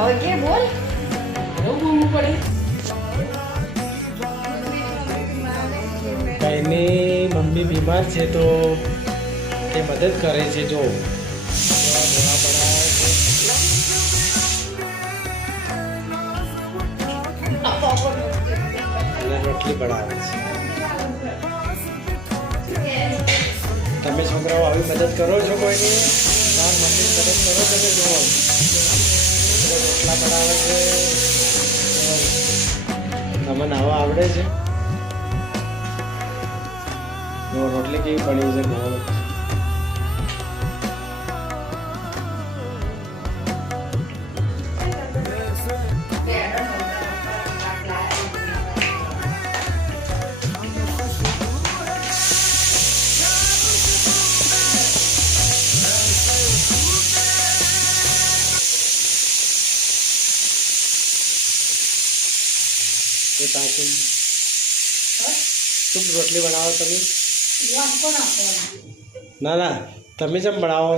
હવે કે બોલ એવું બોલવું પડે. ભાઈની મમ્મી બીમાર છે તો તે મદદ કરે છે જો અને રોટલી બનાવે છે. તમે છોકરાઓ આવી મદદ કરો છો કોઈની? તાર મમ્મી મદદ કરો તમે જુઓ રોટલા બનાવે છે. તમને આવા આવડે છે? જો રોટલી કેવી પડી છે ગોળ. એ તાકી શું રોટલી બનાવો તમે? ના ના તમે જેમ બનાવો